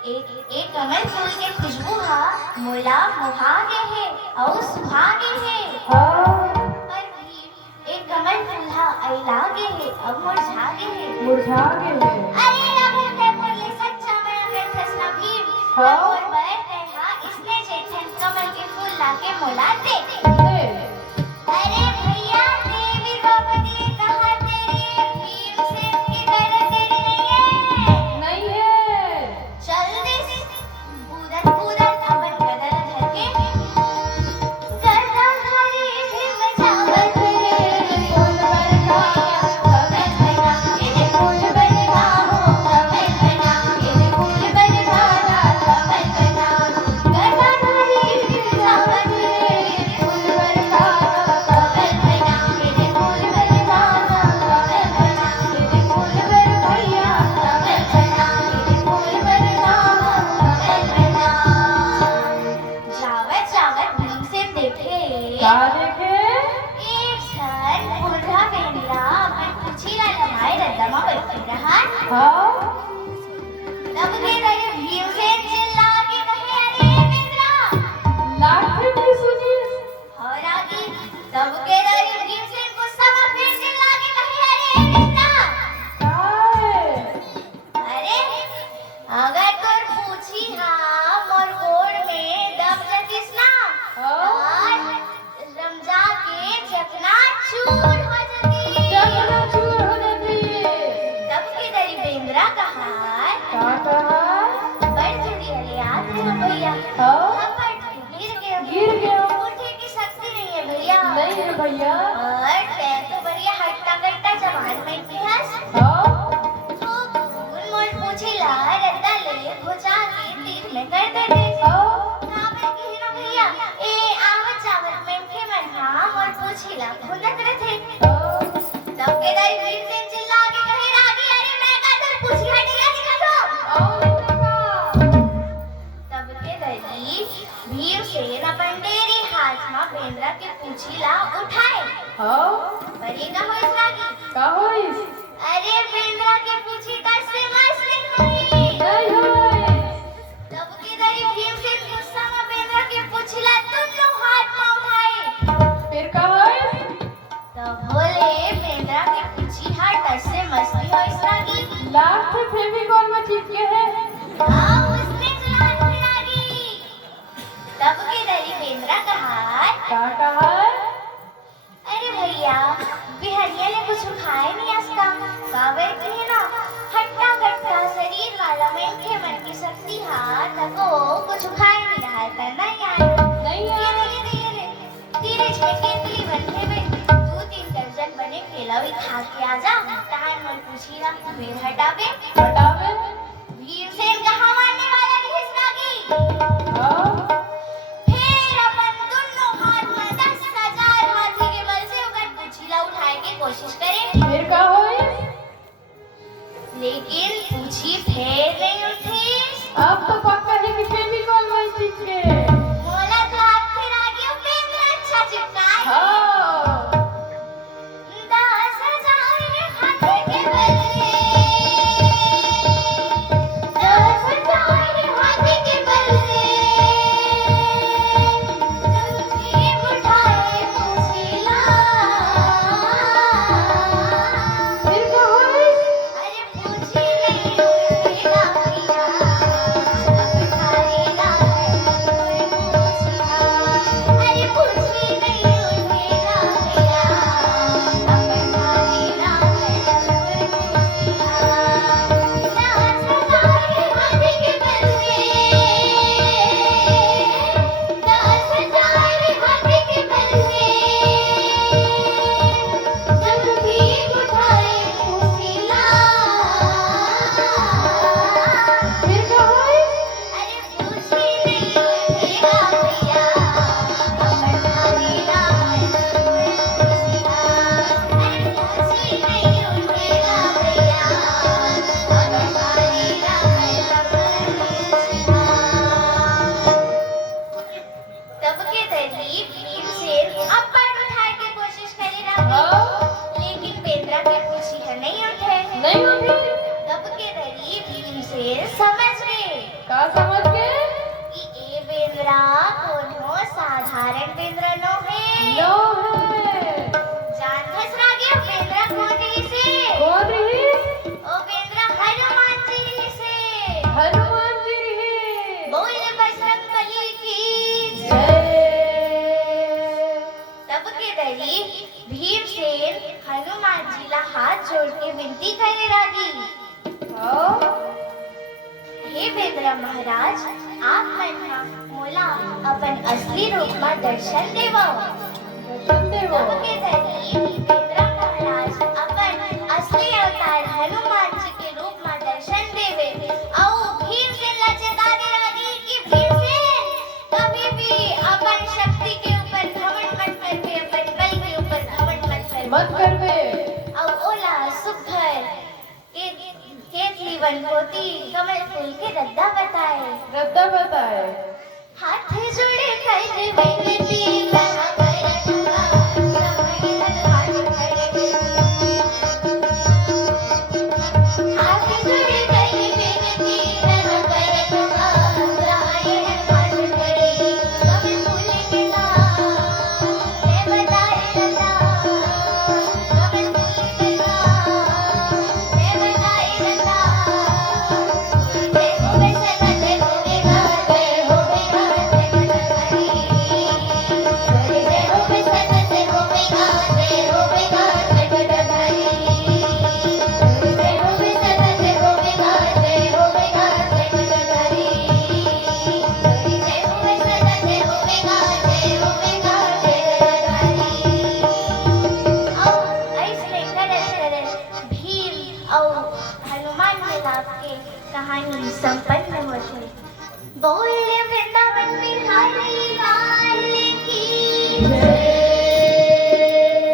एक कमल फूल के खुशबू हा मोला मुहागे है और सुहागे है। पर भी एक कमल फूल हा अइलागे है अब मुरझागे है। अरे अब ते बोले सच्चा मैं अगर फसना भी और बैठ कहा इसने जेठन कमल के फूल लाके मोला दे। अरे भैया देवी द्रौपदी कहाँ तेरी भीमसेन की तरह तेरी नहीं है। चल दे कूदत कूदत अपन गदर धर के गदा धरी भीम जावत रे फूल बरखा कमल बना ये फूल बरखा हो कमल बना ये फूल बरखा कमल बना गदा धरी भीम जावत रे फूल बरखा कमल बना ये फूल बरखा कमल बना ये फूल बरखैया कमल बना ये फूल बरखा कमल बना। जावत जावत भीमसेन देखे एक क्षण बूढ़ा मेंढरा अपन पूछीला लमाए रद्दमा बैठी रहा। तब के रहे भीमसेन चिल्ला के कहे अरे मेंढरा और आगे तब के रहे भीमसेन गुस्सा में फिर चिल्ला के कहे अरे मेंढरा अरे अगर तोर पूछी हाँ मोर गोड़ में दब जतिस ना और रमजा के चकना चूर हो जती। तब के दरी बेंद्रा कहा बड़ जल्दी अरे याद है ना भैया गिर गए उठे की शक्ति नहीं है भैया और तैर तो बढ़िया हट्टा कट्टा जवान में इतिहास तो उन मोल पूछे ला रद्दा ले घुचा के तीर में कर दे काबल की ना भैया ए आवत जावत में के मन नाम और पूछे ला खुदत रथे। तब के दाई भीमसेन चिल्ला के कहे रागी अरे मैं का तो पूछी हटिया दिखा दो। तब के दाई भीमसेन अपन डेरी हाथ में बेंद्रा के पूछीला उठाए पर ये का होइस रागी अरे बेंद्रा के पूछी कैसे मछली हुई। तब के दाई भीमसेन गुस्सा में बेंद्रा के पूछीला तुम लोग हाथ में उठाए तब बोले बेंद्रा के पूछी हाथ कैसे मछली होइस रागी उसने चला रागी। तब के दाई बेंद्रा कहा अरे भैया बिहरिया ने कुछ खाए नहीं आस्ता कावे थे ना हट्टा कट्टा शरीर वाला मेंढे मन की शक्ति हाथ को कुछ खाए नहीं रहा है करना यार तेरे छेके ती बनने में 2-3 दर्जन बने केला भी खा के आजा तान मन पूछी ना फिर हटावे भीमसेन कहाँ मारने वाला नहीं इस रागी। फिर अपन दोनों हाथ में 10,000 हाथी के बल से उकर पूछीला उठाए के कोशिश करें लेकिन पूछी फिर नहीं उठी। अब तो पक्का है कि फेविकॉल में चिपके मोला तो आपके रागियों पे इतना अच्छा चिपकाए 10,000 हाथी के बल से 10,000 हाथी के बल से तुझे उठाए पूछीला फिर का होइस अरे पूछी नहीं उठेगा भैया हारण बेंद्रा नो है नो है जान खसरा गया बेंद्रा कौन रही से कौन रही ओ बेंद्रा हनुमान जी रही से हनुमान जी रही बोले बजरंग बली की जय तब के दरी भीमसेन हनुमान जी ला हाथ जोड़ के विनती करे लागी हे बेंद्रा महाराज आप मन मोला अपन असली रूप में दर्शन देवो दर्शन देवो तब के दरी बेंद्रा महाराज अपन असली अवतार हनुमान जी के रूप में दर्शन देवे आओ भीमसेन ला चेता दे लागी कि भीमसेन कभी भी अपन शक्ति के ऊपर घमंड मत करबे अपन बल के ऊपर घमंड मत करबे अब ओला सुघर केतली वनकोती कमल फूल के रद्दा बताए हाथ जोड़े कर विनती करा करतुआ समय हाथ खड़े हाथ जोड़े कर विनती करा करतुआ रायण हाथ खड़े कमल फूल के नाम मैं बताए रता कमल फूल के नाम मैं बताए रता हनुमान मिलाप के कहानी संपन्न होती बोले वृंदावन में हरि लाल की